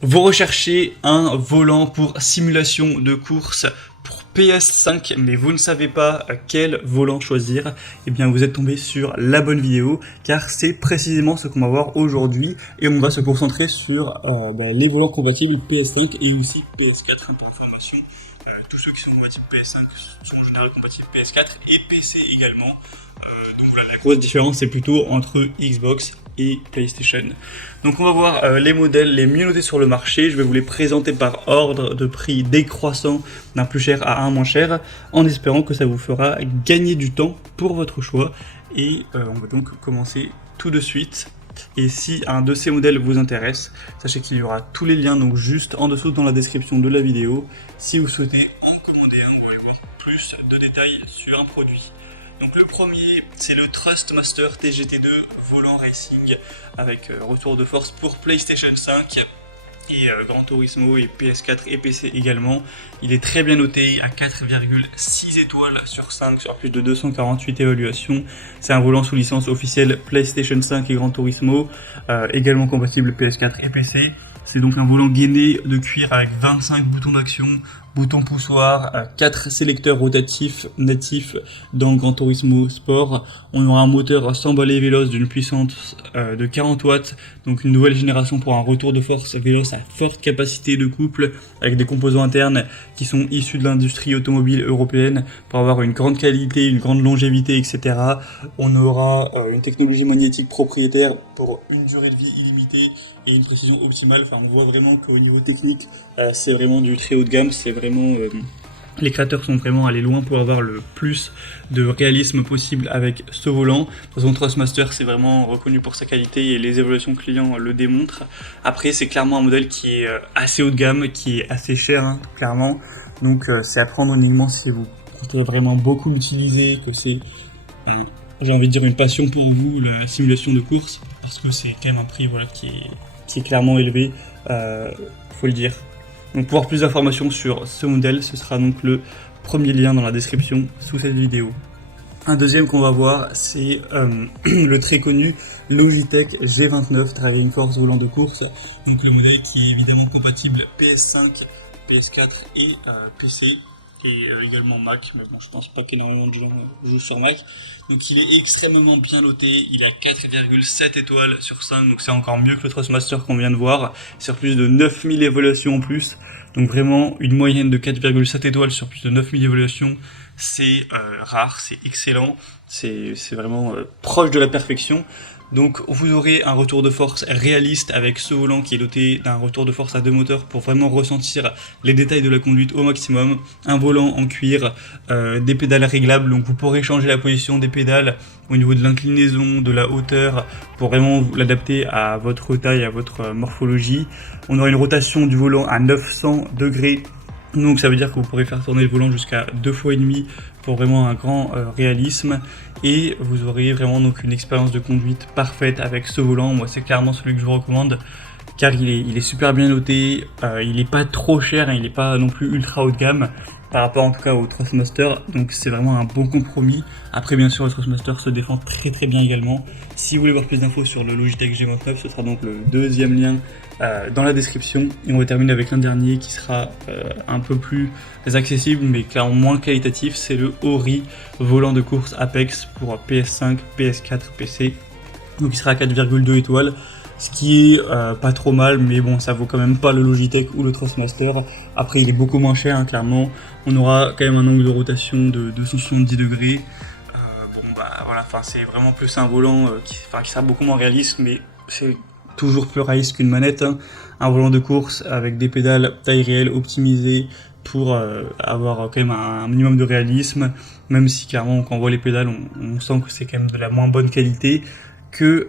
Vous recherchez un volant pour simulation de course pour PS5, mais vous ne savez pas quel volant choisir. Eh bien, vous êtes tombé sur la bonne vidéo, car c'est précisément ce qu'on va voir aujourd'hui, et on va se concentrer sur les volants compatibles PS5 et aussi PS4. Pour information, tous ceux qui sont compatibles PS5 sont en général compatibles PS4 et PC également. Donc voilà, la grosse différence c'est plutôt entre Xbox et PlayStation. Donc on va voir les modèles les mieux notés sur le marché. Je vais vous les présenter par ordre de prix décroissant d'un plus cher à un moins cher, en espérant que ça vous fera gagner du temps pour votre choix. Et on va donc commencer tout de suite. Et si un de ces modèles vous intéresse, sachez qu'il y aura tous les liens donc juste en dessous dans la description de la vidéo. Si vous souhaitez en commander un, vous allez voir plus de détails sur un produit. Donc le premier, c'est le Thrustmaster TGT2 volant racing avec retour de force pour PlayStation 5 et Gran Turismo et PS4 et PC également. Il est très bien noté à 4,6 étoiles sur 5 sur plus de 248 évaluations. C'est un volant sous licence officielle PlayStation 5 et Gran Turismo, également compatible PS4 et PC. C'est donc un volant gainé de cuir avec 25 boutons d'action, boutons poussoirs, 4 sélecteurs rotatifs natifs dans Gran Turismo Sport. On aura un moteur 100 balais véloce d'une puissance de 40 watts, donc une nouvelle génération pour un retour de force véloce à forte capacité de couple, avec des composants internes qui sont issus de l'industrie automobile européenne pour avoir une grande qualité, une grande longévité, etc. On aura une technologie magnétique propriétaire pour une durée de vie illimitée et une précision optimale. Enfin, on voit vraiment qu'au niveau technique, c'est vraiment du très haut de gamme. C'est vraiment les créateurs sont vraiment allés loin pour avoir le plus de réalisme possible avec ce volant. De toute façon, Thrustmaster, c'est vraiment reconnu pour sa qualité et les évaluations clients le démontrent. Après, c'est clairement un modèle qui est assez haut de gamme, qui est assez cher, hein, clairement. Donc, c'est à prendre uniquement si vous comptez vraiment beaucoup l'utiliser, que c'est, j'ai envie de dire, une passion pour vous, la simulation de course, parce que c'est quand même un prix voilà, qui est clairement élevé, faut le dire. Donc pour avoir plus d'informations sur ce modèle, ce sera donc le premier lien dans la description sous cette vidéo. Un deuxième qu'on va voir, c'est le très connu Logitech G29 Driving Force volant de course. Donc le modèle qui est évidemment compatible PS5, PS4 et PC. Et également Mac, mais bon, je pense pas qu'énormément de gens jouent sur Mac. Donc il est extrêmement bien noté, il a 4,7 étoiles sur 5, donc c'est encore mieux que le Thrustmaster qu'on vient de voir, sur plus de 9000 évaluations en plus. Donc vraiment une moyenne de 4,7 étoiles sur plus de 9000 évaluations, c'est rare, c'est excellent, c'est vraiment proche de la perfection. Donc vous aurez un retour de force réaliste avec ce volant qui est doté d'un retour de force à deux moteurs pour vraiment ressentir les détails de la conduite au maximum. Un volant en cuir, des pédales réglables, donc vous pourrez changer la position des pédales au niveau de l'inclinaison, de la hauteur, pour vraiment l'adapter à votre taille, à votre morphologie. On aura une rotation du volant à 900 degrés. Donc ça veut dire que vous pourrez faire tourner le volant jusqu'à 2 fois et demi pour vraiment un grand réalisme, et vous aurez vraiment donc une expérience de conduite parfaite avec ce volant. Moi c'est clairement celui que je vous recommande car il est super bien noté, il est pas trop cher, hein, il est pas non plus ultra haut de gamme par rapport en tout cas au Thrustmaster, donc c'est vraiment un bon compromis. Après bien sûr le Thrustmaster se défend très très bien également. Si vous voulez voir plus d'infos sur le Logitech G29, ce sera donc le deuxième lien dans la description, et on va terminer avec l'un dernier qui sera un peu plus accessible mais clairement moins qualitatif, c'est le Ori volant de course Apex pour PS5, PS4, PC, donc il sera à 4,2 étoiles, ce qui est pas trop mal, mais bon, ça vaut quand même pas le Logitech ou le Thrustmaster. Après il est beaucoup moins cher, hein, clairement. On aura quand même un angle de rotation de 270 degrés. Voilà, c'est vraiment plus un volant qui sera beaucoup moins réaliste, mais c'est toujours plus réaliste qu'une manette, hein. Un volant de course avec des pédales taille réelle optimisées pour avoir quand même un minimum de réalisme, même si clairement quand on voit les pédales on sent que c'est quand même de la moins bonne qualité que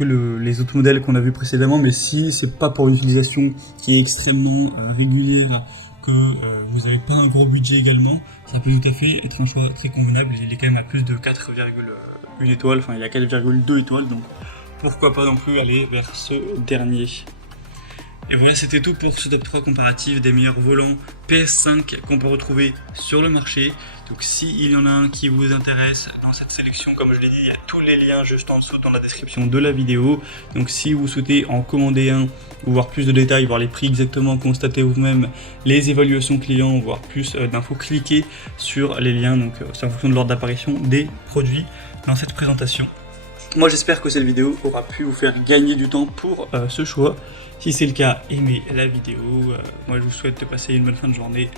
les autres modèles qu'on a vus précédemment. Mais si c'est pas pour une utilisation qui est extrêmement régulière, que vous n'avez pas un gros budget également, ça peut tout à fait être un choix très convenable. Il est quand même à plus de 4,1 étoiles, enfin il est à 4,2 étoiles, donc pourquoi pas non plus aller vers ce dernier. Et voilà, c'était tout pour ce top 3 comparatif des meilleurs volants PS5 qu'on peut retrouver sur le marché. Donc s'il y en a un qui vous intéresse dans cette sélection, comme je l'ai dit, il y a tous les liens juste en dessous dans la description de la vidéo. Donc si vous souhaitez en commander un, ou voir plus de détails, voir les prix exactement, constater vous-même les évaluations clients, voir plus d'infos, cliquez sur les liens. Donc c'est en fonction de l'ordre d'apparition des produits dans cette présentation. Moi j'espère que cette vidéo aura pu vous faire gagner du temps pour ce choix. Si c'est le cas, aimez la vidéo. Moi je vous souhaite de passer une bonne fin de journée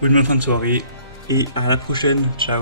ou une bonne fin de soirée. Et à la prochaine. Ciao.